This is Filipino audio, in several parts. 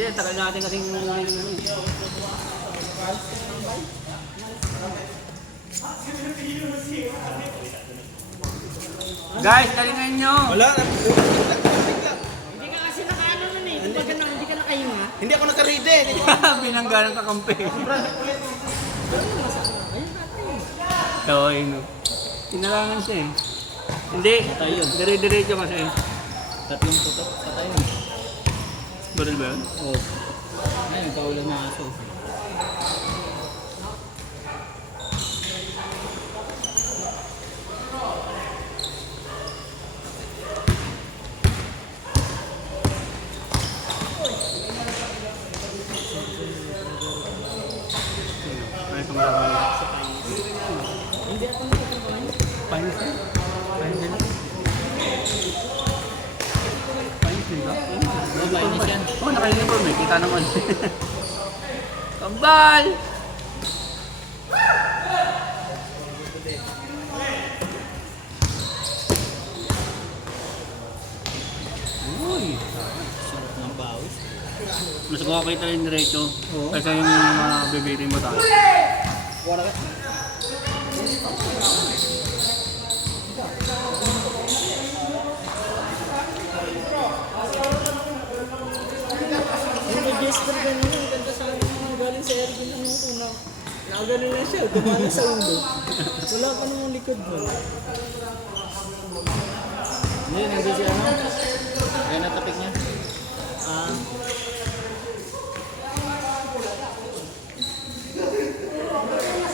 Hindi, tagal natin kasing Guys, galingan nyo! Wala. Hindi ka kasi nakaano nun eh. Kumbaga na, hindi ka nakahinga. Hindi ako naka-ready. Binangga ng kakampi. Oo, yun. Tinalangan siya eh. Hindi, dire-diretso kasi. Tatlong putok, patay mo. Baril ba yun? Oo. Ayun, kaulan na aso. Ay, kumalaman. Hindi ako nakatrabaho. Pines na? Pines na? Pines din ba? Pines yan. Oo, naka-uniform eh. Kita naman. Kambal! Uy! Sarap ng bawis. Mas kung kita rin diretso. Kaysa yung mga bibitin mo tayo. Wala ka. Yung register ganun, ang ganda sa akin mga galing sa Erwin ang unang. Nakaganon lang siya, gumana sa ulo. Wala pa namang likod mo. Hindi, nandiyan siya ano? Ayan ang tapik niya.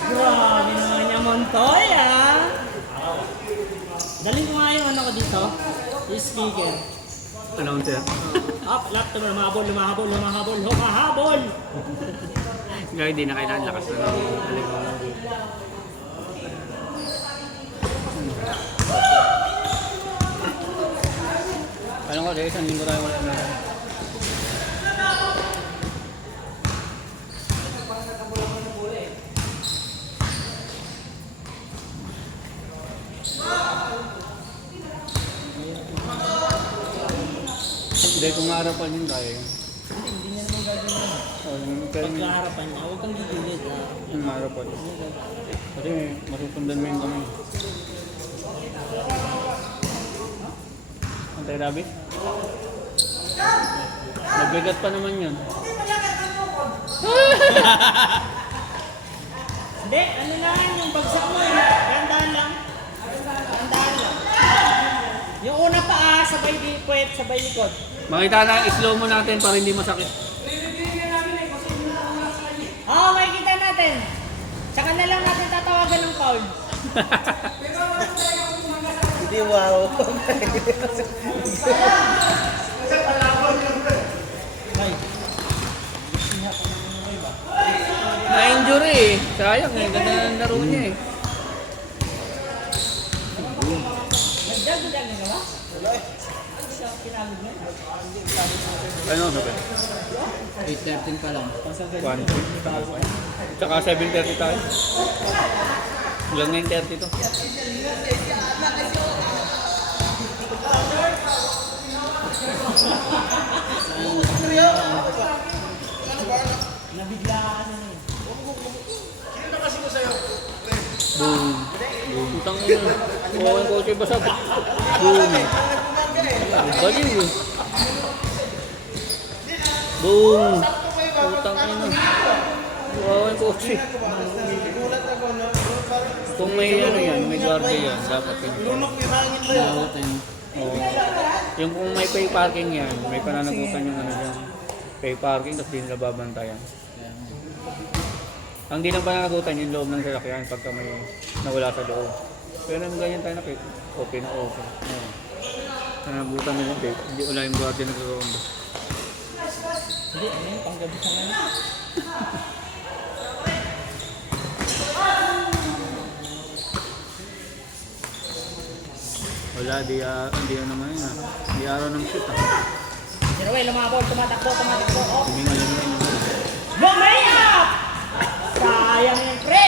Grabe naman niya Montoy ah! Dalhin ko nga yung ano ko dito. Yung speaker. Announcer. Lahat ito lumahabol, humahabol! Kaya hindi na kailangan lakas na ng aligaw. Alam ko, dahil isang linggo tayo wala na. Hindi, kung harapan yun tayo. Hindi niya naman gagawin. Pero Pagkaharapan niya, huwag kang gigilid ah. yung harapan. Kasi masusundan mo yung kami. Antay Rabi? Nagbigat pa naman yun. Hindi, ano lang, yung bagsak mo eh. Gandaan lang. Gandaan lang. Yung una paa, sabay di puwet, sabay likod. Makita na slow mo natin para hindi masakit. Oo, makikita natin. Tsaka na lang natin tatawagan ng foul. Hindi, wow. Na-injury eh. Sayang eh. Ganda ng laro niya eh. Nagdag-dag na ba? Wala eh. Ano siya pinagod mo? Ano sabi? 8:13 pa lang. 1. Tsaka 7:30 tayo. Hanggang 9:30 to. Nabigla ka na eh. Boom. Boom. Utang ina. Kuha yung kotse basag. Boom. Baliw eh. Boom. Utang ina. Kuha yung kotse. Kung may ano yan, may guardia yan, dapat yun. Lunok yung hangin na yun. Oo. Yung kung may pay parking yan, may pananagutan yung ano yan. Pay parking, tapos di nila babantayan. Ang di lang pananagutan yung loob ng sasakyan pagka may nawala sa loob. Pero nang ganyan tayo nakita, okay na okay. Pananagutan nila, hindi wala yung guardia nagkaroon. Hindi, ano yung panggabi sa nga. Wala, hindi ano naman yun ah. Di araw ng shoot ah. Jeroel, lumabol, tumatakbo. Oh, Humingalan na yun. Bumayap! Sayang yung pre!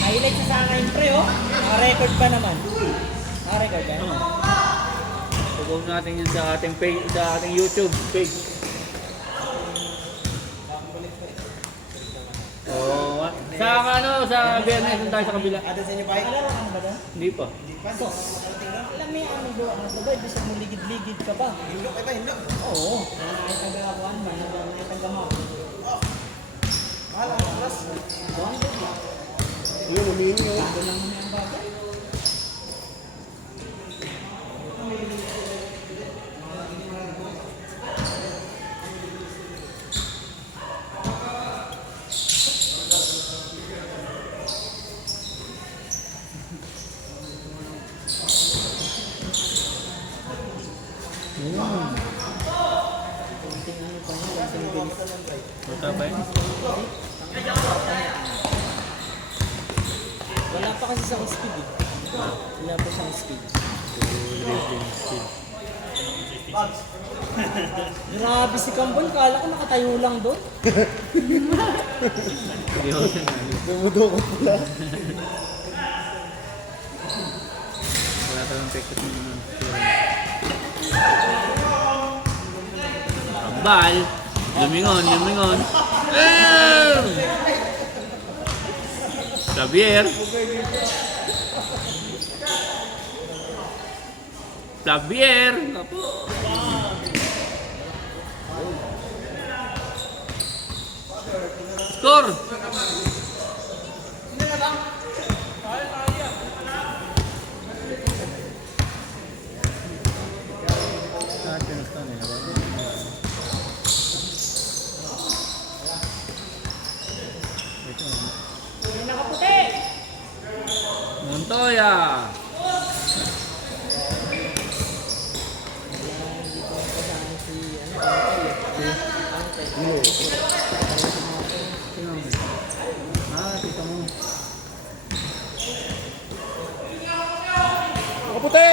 Highlight sa sana yung pre, oh. Naka-record pa naman. Naka-record ba? Pag-post natin yun sa ating page, sa ating YouTube page. Oh, sa ano, sa Biyernes doon tayo sa kabila. Ada sa inyo ba? Nakalaro ka na ba doon? Hindi pa. So, alam mo yung ano doon, ano ba? Ibig sabihin mo ligid-ligid ka ba? Hindok, iba hindok. Oo. Nakitagawan ba? Nakitagawa. Mahal ang oras. 200 lang. Yun, umini yun. Bago lang naman ang bagay. Kunting ano pa yun, kunting bilis. Punta pa yun. Wala pa kasi sa speed eh. Wala pa siyang speed. Grabe si Kambon, kala ko nakatayo lang doon. Seryoso na. Dumudukot pala. Wala talagang pekot mo naman. Ambal! Lumingon, lumingon. Xavier! Xavier! Apo! Score! Yung nakaputi! Montoya! Hindi ko kasama si ano, Tita mo. Kaputi!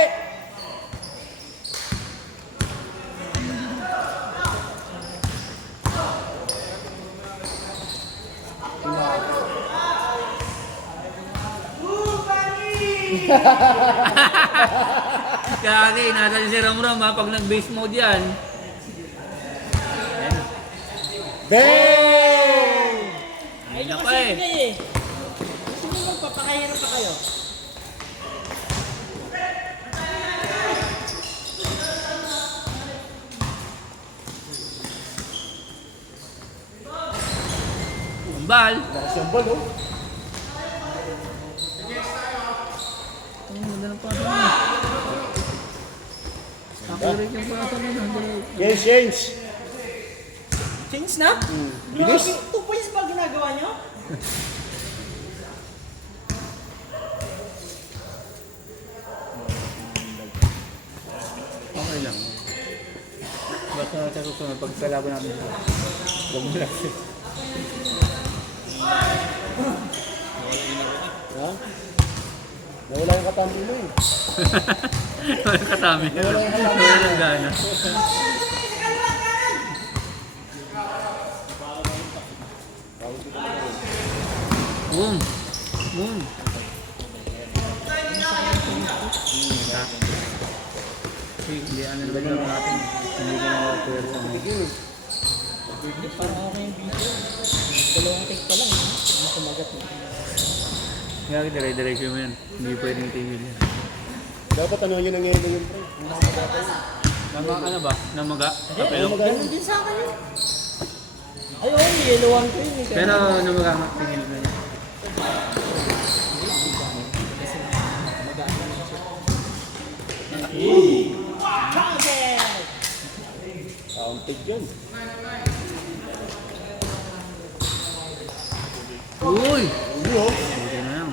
Kaya nasa si Ramram ha, pag nag-base mode yan. Bang! Ay, Hindi na pa nakasave eh. kayo eh. Gusto mo magpapakahirap pa kayo? Ambal! Lakas yung ball, oh. Ang ganda ng pasa mo. Accurate yung pasa mo. Yes, change. Change na? Bilis. Grabe, 2 points ba ginagawa nyo? Okay lang. Basta sa susunod, pag kalaban natin sila. Huwag mo lang siya. Ha? Nawala yung katampi mo eh. Walang katami. Walang gana. Boom! Boom! Hindi, ano na lang natin. Hindi ko na-offer sa mga. Hindi, parang okay yung video. Dalawang take pa lang, eh. Ano kumagat mo? Kaya dire-diretso mo yan. Hindi pwedeng tingin yan. Dapat ano yun ang ngayon yung pre. Namaga na ba? Namaga? Pero, Ganun din sa akin yun. Ay, oo, yellow one ko yun. eh. pero namaga nga. Tingin mo yan. Counted! Counted yun. Uy! Hindi oh. Buti na yan.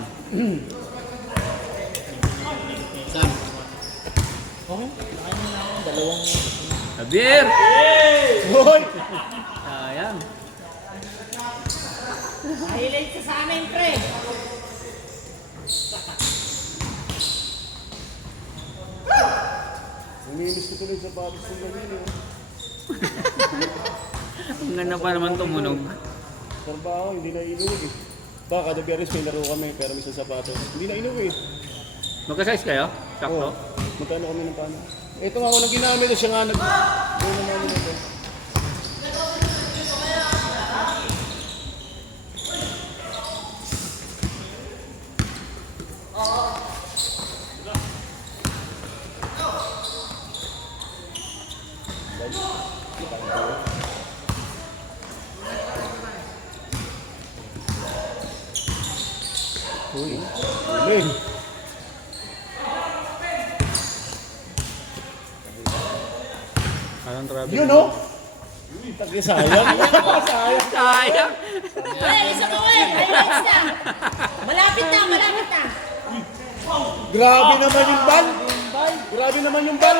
Okay, nakain mo na ako. Dalawang... Javier! Hoy! Sayang. Highlight ka sa amin, pre! Namimiss ko tuloy sa Paris kung ganyan eh. Ang ganda pa naman tumunog. Trabaho, hindi na inuwi eh. Pa, kada biyernes may laro kami, pero may isang sapatos. Hindi na inuwi. Magka-size kayo? Sakto? Oo. Magkano kami ng paano? Ito nga ako nang ginamit, siya nga nag... Doon na namin ito. Uy. Uy. Anong travel? Yun o! Taki sayang. Sayang. Sayang! Ay, isa ko eh. Ay, next na. Malapit na, malapit na. Grabe naman yung bal. Grabe naman yung bal.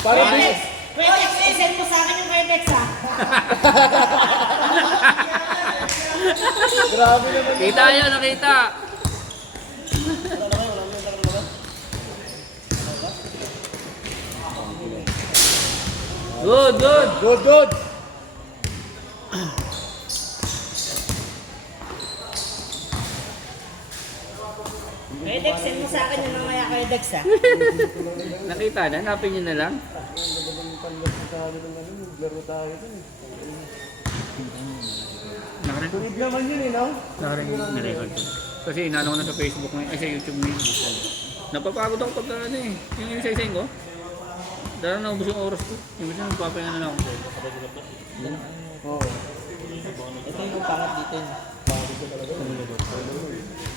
Para Kwedex, Kwedex, send mo sa akin yung Kwedex ha. Grabe naman yung Kita yun, nakita! Good, good! Good, good. Kwedex, send mo sa akin yung mamaya Kwedex ha. Nakita na, hanapin nyo na lang. Laro tayo dun. Nakarecord. Tulig naman yun eh, no? Nakarecord ko. Kasi inano ko na sa Facebook ngayon, ay sa YouTube ngayon. Napapagod ako pagka ano eh. Yung isa-isayin ko. Dahil na ubus yung oras ko. Yung isa nagpapahinga na lang ako. Oo. Ito yung pangat dito yun.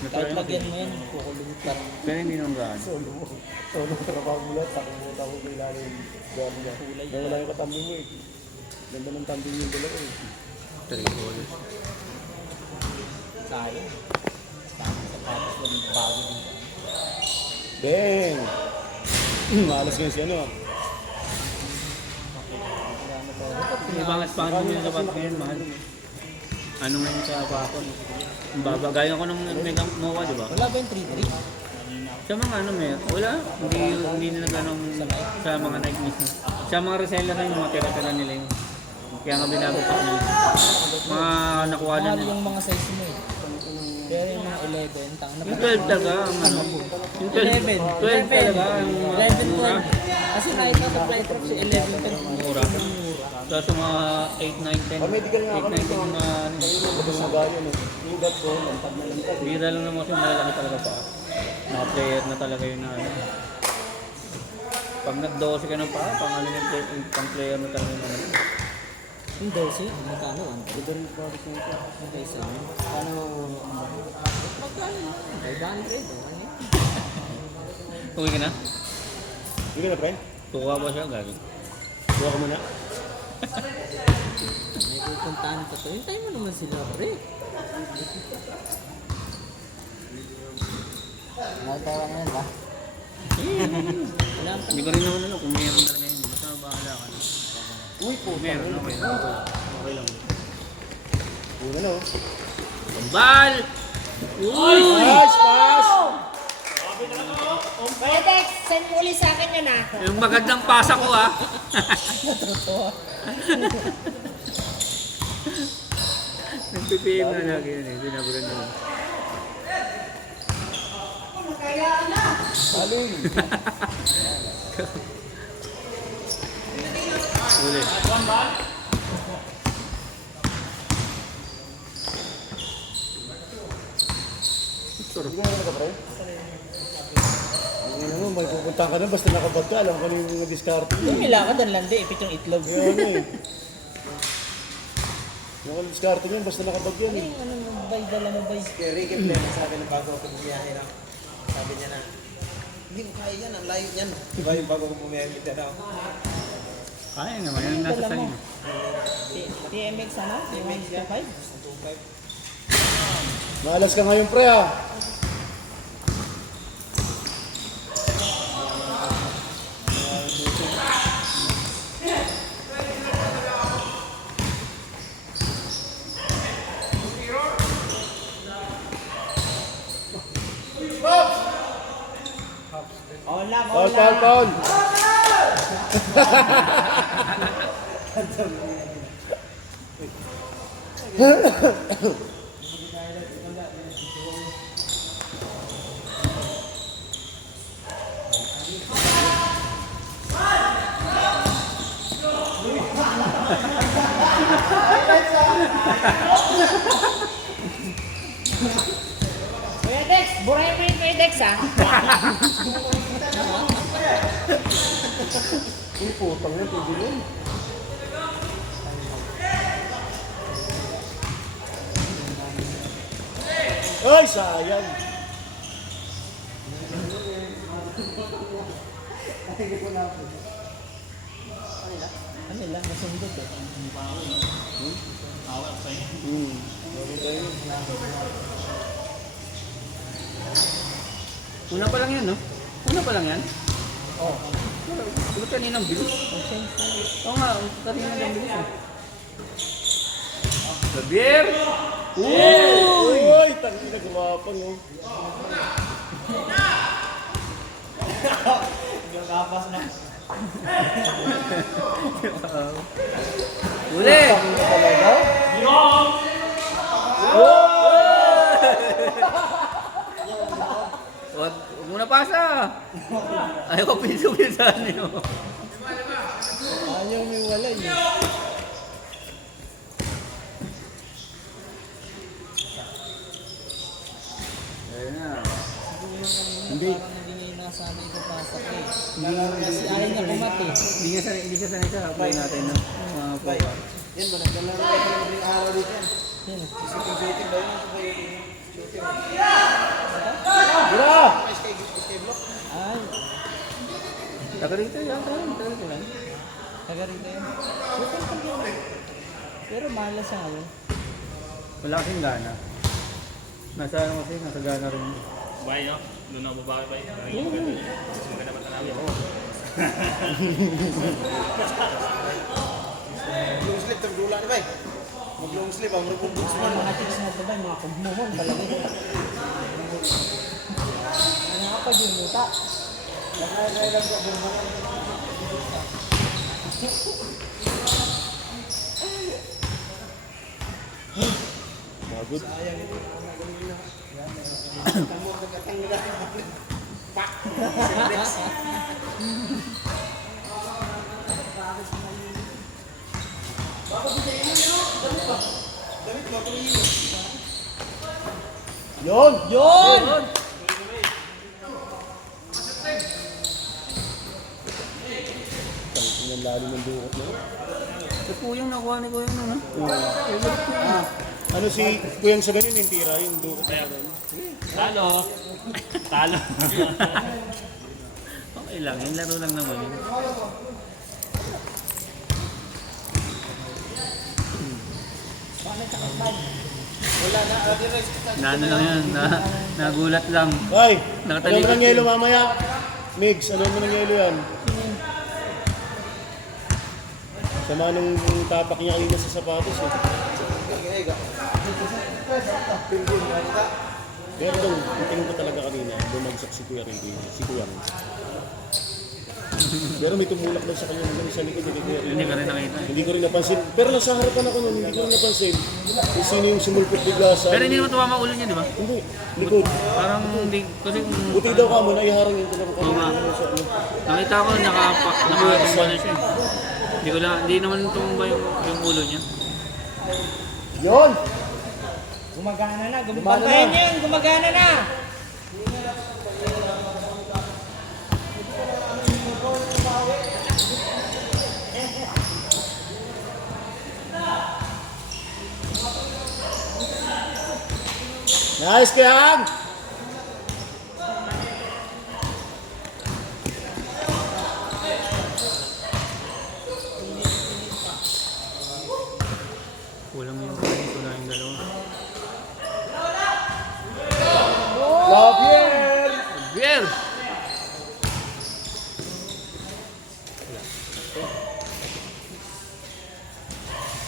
Kahit lagyan mo yan, kukulong ka. Pero hindi naman gaan. Solo trabaho mo lahat, takot ako kailangan yung gawin niya. Dahil wala yung katambing mo eh. Ganda ng tambing yung dalawa eh. 3 balls. Sayang. Sapatos mo dito bago dito. Bang! Malas nga si ano. Yung mga spano mo yung sapat ngayon, mahal. Ano ngayon sa bakon? Ang baba, gaya ko ng Mega Moa, di ba? Wala ba yung 3-3? Sa mga ano may, wala. Hindi na nag-anong sa mga night mismo. Sa mga reseller na yung mga tira-tira nila yun. Kaya nga binabatak nila. Mga nakuha na Mahal nila. yung mga size mo eh. Pero yung mga 11, tanga na Yung 12 talaga, ang ano. Yung 12 talaga, ang 11, mura. 12. Kasi nakita sa flight trap si 11, 12. Mura. Tapos yung mga 8, 9, 10. Medical nga 8, kami 9, 10 ito. yung mga ano. Labas na bayo no. Lugat ko, lantad na lantad. Bira lang naman kasi malalaki talaga pa. Naka-player na talaga yun na ano. Pag nag-12 ka ng paa, pang ano yung pang-player na talaga yung ano. Yung 12, magkano? Ito rin product na ito. Ang isa. Paano? Magkano? 500 o ano yun? Uwi ka na? Hindi ka na, pre? Tuwa ba siya? Gagi. Buha ka muna. May pupuntahan pa to. Hintay mo naman sila, pre. Nakatawa ngayon ba? Wala pa. Hindi ko rin naman alam kung mayroon talaga yun. Basta bahala ka na. Uy po. Meron, okay. Okay lang. Una no. Bal! Uy! Pass, pass! Kwedex, send mo ulit sa akin yun ah. Yung magandang pasa ko ha. Nag-PPM na lagi yun eh. Binaburan na yun. Saling. Uli. Hindi ka na pre? Ano mo, may pupuntahan ka na basta nakabag ka. Alam ko na yung mga discard. Yung nilakad ang landi, ipit yung itlog. Yung ano eh. Yung mga discard yun, basta nakabag yan eh. Ano mo bay, dala mo bay. Kaya Ricky Plema sabi ng bago ako bumiyahe na, sabi niya na, hindi ko kaya yan, ang layo niyan. Diba yung bago ko bumiyahe dito na, Kaya naman, yung nasa Dala mo. sa'yo. TMX ano? TMX 25? Maalas ka ngayon pre ah. All lang, Paul, all Paul, lang. Paul. Kuya Dex, burahin mo yung Kuya Dex ha. Uy, putang yan, pwede yun. Ay, sayang. Ano lang, nasundot eh. Una pa lang yan, no? Una pa lang yan? Oo. Ba't kaninang bilis? Oo nga, kaninang bilis eh. Javier! Uy! Uy! Tangi na gumapang, oh. Gagapas na. Uli! Tangi na talaga. Huwag muna pasa! Ayaw ko pinso-pinsan niyo. Ayaw may wala eh. Ayun na. Hindi. Parang hindi niya inasabi ko pasok eh. Kasi ayaw niya kumati. Hindi ka sanay sa play natin, no? Mga poka. Yan ba, nagdala na kayo ng araw dito yan. Yan. Shooting ba yun? Shooting. Bira! Skyblock. Ay, Taga rito yan, taga rito lang. taga rito yun. Shooting pa yun. Pero malas siya ngayon. Wala kasing gana. Nasa ano kasi, nasa gana rin. Bay, no? Doon ako babae, bay. Maganda ba tanawin? Long sleeve, tagdula ni bay. Mag-long sleeve, ang rupong boots man. Mga chicks na ito ba, mga kumumon talaga. Ano ka pa din, muta? Nakailang ko, bumbukan. Magod. Kamu nagkatanggal. Pak! Yun! Yun! Tangi ng lalim ng dukot na yun. Ito po yung nakuha ni Kuya nung, ha? Ano si Kuyang sa ganyan, yung tira, yung dukot na yun. Talo! Talo! Okay lang, yung laro lang naman yun. Na ano lang yan, nagulat lang. Ay! Nakatalikod Alam mo ng yun. yelo mamaya? Migs, alam mo ng yelo yan? Sama nung tapak niya kanina sa sapatos eh. Pero doon, ang tingin ko talaga kanina, bumagsak si Kuya Ricky, si Kuya Ricky. Pero may tumulak daw sa kanya ng sa likod ni Kuya Hindi Ricky. ka rin nakita. Hindi ko rin napansin. Pero nasa harapan ako noon, hindi ko rin napansin. Kung sino yung sumulpot bigla sa... Pero hindi naman tumama ulo niya, di ba? Hindi, likod. Parang hindi, kasi Buti daw ka mo, naiharang yung tulak ko Oo nga. kanina sa ano. nakita ko nakatumba na siya. Hindi ko lang, hindi naman tumba yung ulo niya. Yun! Gumagana na, Gumagana gumagana na. na yan, gumagana na! Nice, Kayang! Kulang yung kulang yung dalawa. Javier! Biel!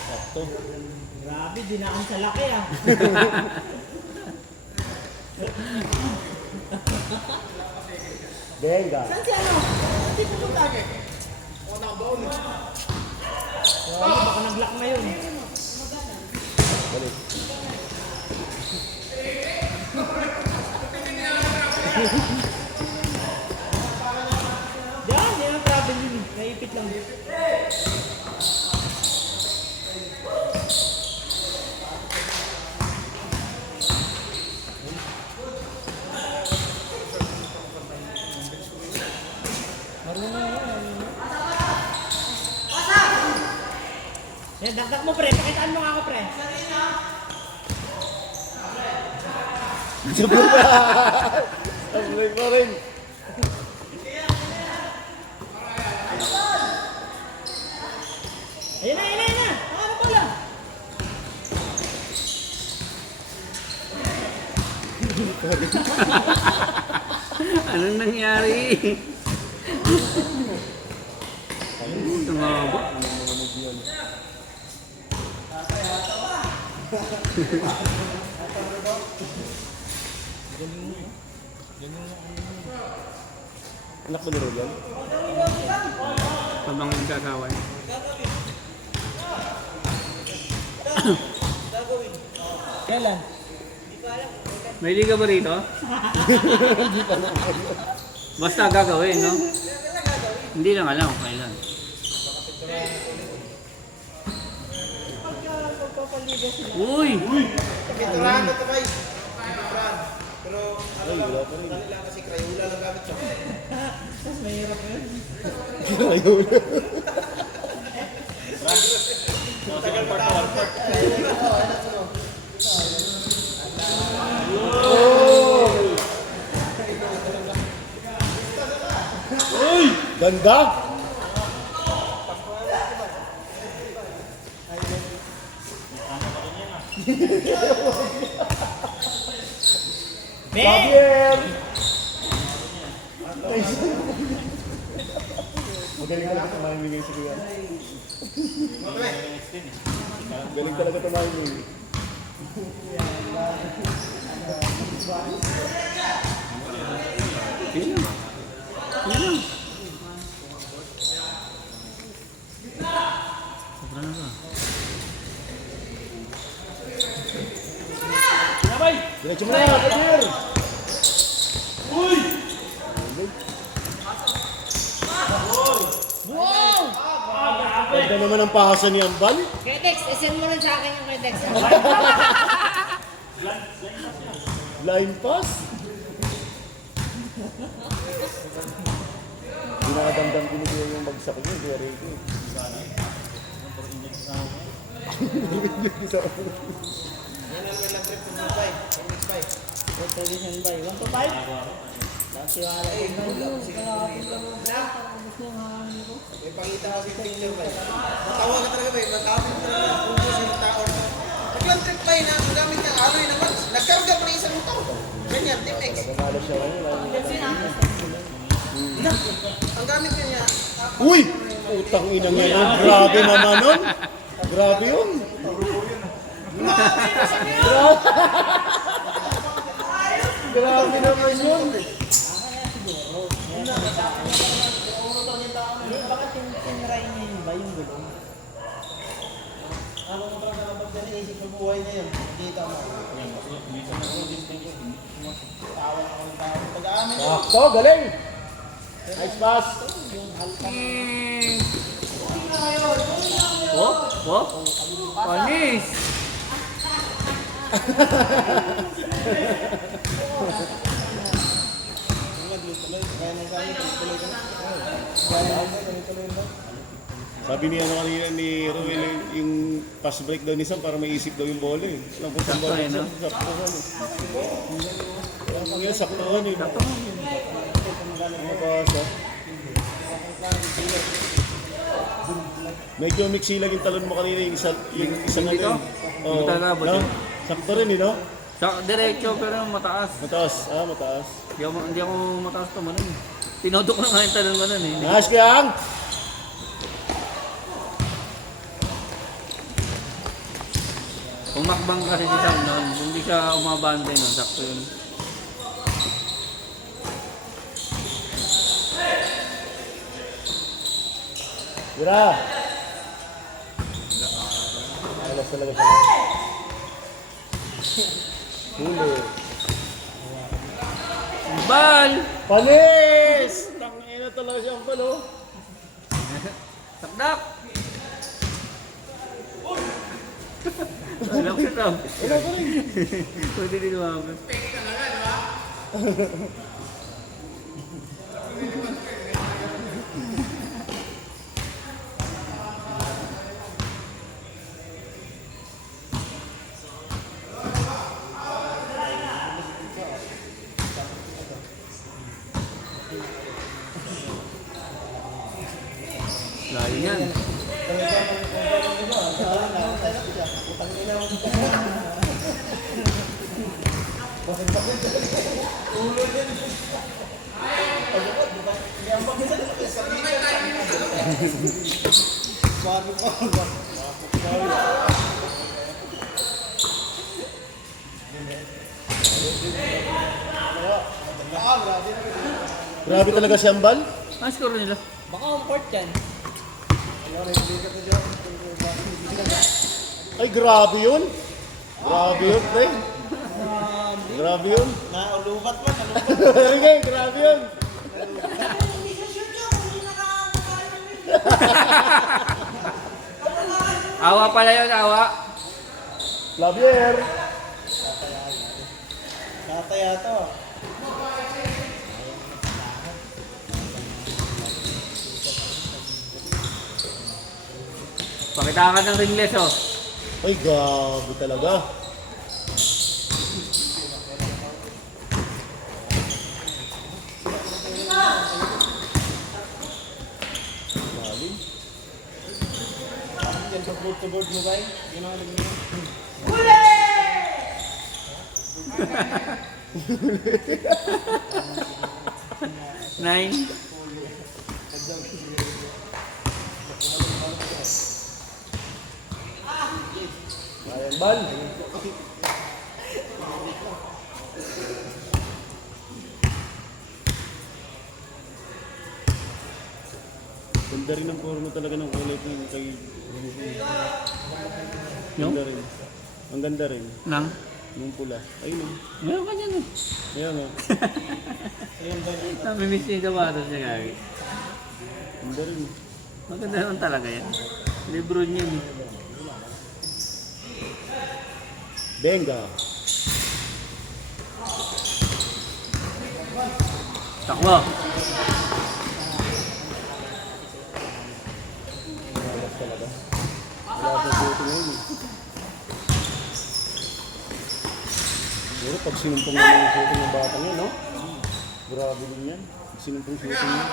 Sakto. Grabe, dinaan sa laki ah. Benga. Saan si ano? Hindi ko punta agad. Grabe, baka nag-lock na yun. Balik. Diyan, yan ang travel yun. Naipit lang. Saan mo nga ako, pre? Sablay pa rin. Ayun na, ayun na, ayun na. Ano pala? Anong nangyari? Tumaba. Anak mo niro yan? Pabang nagkakawan. Kailan? May liga ba rito? Basta gagawin, no? Hindi lang alam kung kailan. Uy! Pinturahan na ito, bay. Pinturahan. Pero, ano lang, dali lang kasi Crayola lang gamit siya. Mas mahirap yun. Tagal matapos. Ganda! Be! Javier! Magaling talaga tumahimik sa kuya. Galing talaga tumahimik. Yun lang. Yun lang. Sobra na ba? Diretso mo na, Javier! Wow! Ganda naman ang pahasa ni Ambal. Kaya Dex, isend mo rin sa akin yung kay Dex. Line pass. Dinadamdam ko niya yung bagsak niya, hindi rin ko. Yan ang may lang trip sa mga bay. Next bay. Television by 1 to 5? Lahat si Wala. May pangita kasi yung picture bay. Matawa ka talaga bay. Matapos talaga. Pumpos yung tao. Naglang trip bay na ang gamit niya aloy naman. Nagkarga pa ng isang motor. Ganyan, Timex. Nagmalo siya ngayon. Ang gamit niya. Uy! Utang ina nga yun. Grabe naman nun. Grabe yun. Grabe naman yun. Bakit yung tinry niya yun ba yung gulong? Ano mo talaga kapag naisip ng buhay niya yun? Kita mo. Pag-aamin niya. Sakto, galing. Nice pass. Oh? Oh? Panis! Sabi niya ano kanina ni Ruel yung pass break daw ni Sam para maisip daw yung bola eh. Alam ko saan Sakto eh, no? Saktuhan eh. Alam ko yun, saktuhan eh. Sakto mo yun. Mga basa. Medyo miksilag yung talon mo kanina yung isa na Dito? yun. Oo. Dito na, No? Sakto rin eh, no? Diretso pero mataas. Mataas. Ah, mataas. Hindi ako mataas tumalon. Tinodok ko nga yung talon ko nun eh. Nice kang! Umakbang kasi si Sam noon. Hindi siya umabante nun. Sakto yun. Tira! Alas talaga siya. Huli. Bal! Panis! Tangina talaga siya ang palo. Sakdak! Alam ko Sam. Pwede din umabot. Bago pa. Grabe talaga si Ambal. Ang score nila. Baka on court yan. Ay, grabe yun. Grabe yun, pre. Grabe yun. Naulubat man, naulubat. Okay, grabe yun. Awa pala yun, awa. Clavier. Tataya to. Pakita ka ng ringless, oh. Ay, grabe talaga. Lalim. Yan sa board to board mo ba? Yun ang alam niyo. Nine. Ayan, Bal. Ganda rin ang forma talaga ng kulay ko yung kay... Yung? Ganda rin. Ang ganda rin. Nang? Yung pula. Ayun o. Meron ka dyan, oh. Ayan o. Namimiss niya yung sapatos niya, Gagi. Ganda rin. Maganda naman talaga yan. Libro niya, eh. Benga. Takbo. Malas talaga. Wala sa buto ngayon eh. Pero pag sinumpong na yung shooting ng bata niya, no? Grabe din yan. Pag sinumpong shooting niya.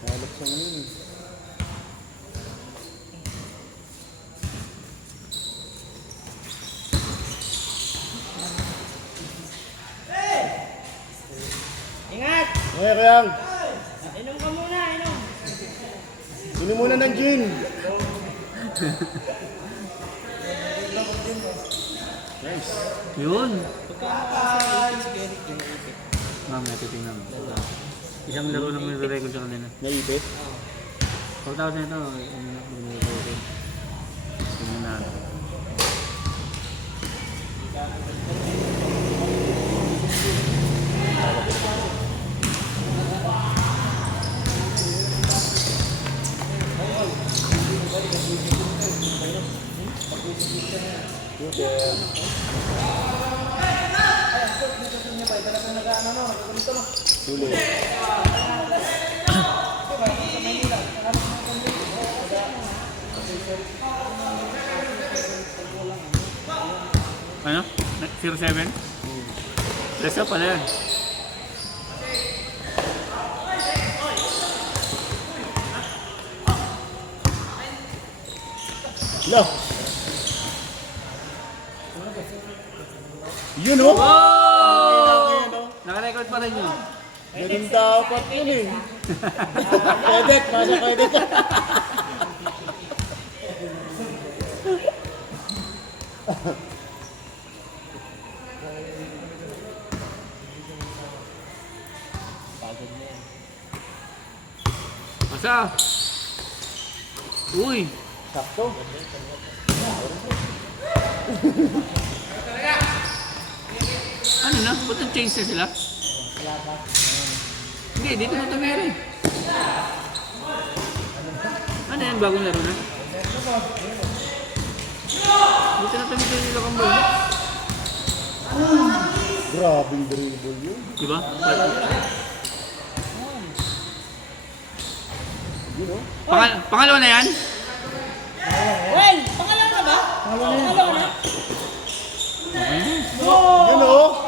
Halap siya ngayon eh. Ingat! Okay, Kayang. Inom ka muna, inom. Sino muna ng gin? Nice. Yun. Mamaya, titingnan mo. Isang laro lang yung record sa kanina. Naipit. Pagkatapos na ito, ano na, mag-record. Tingnan natin. Huli. Ano? 07? Lesa pala yan. Lo. Yun o. Wow! Naka-record pa rin yun. Ganun dapat yun eh. Edit, masa ko edit. Masa? Uy! Sakto. Ano na? Ba't nag-change na sila? Hindi, dito na tumira eh. Ano yan? Bagong laro na? Dito na tumira yung Lokambol. Grabing dribble yun. Diba? Yun o. Pangalawa na yan? Well, pangalawa na ba? Pangalawa na. Okay na. Yun o.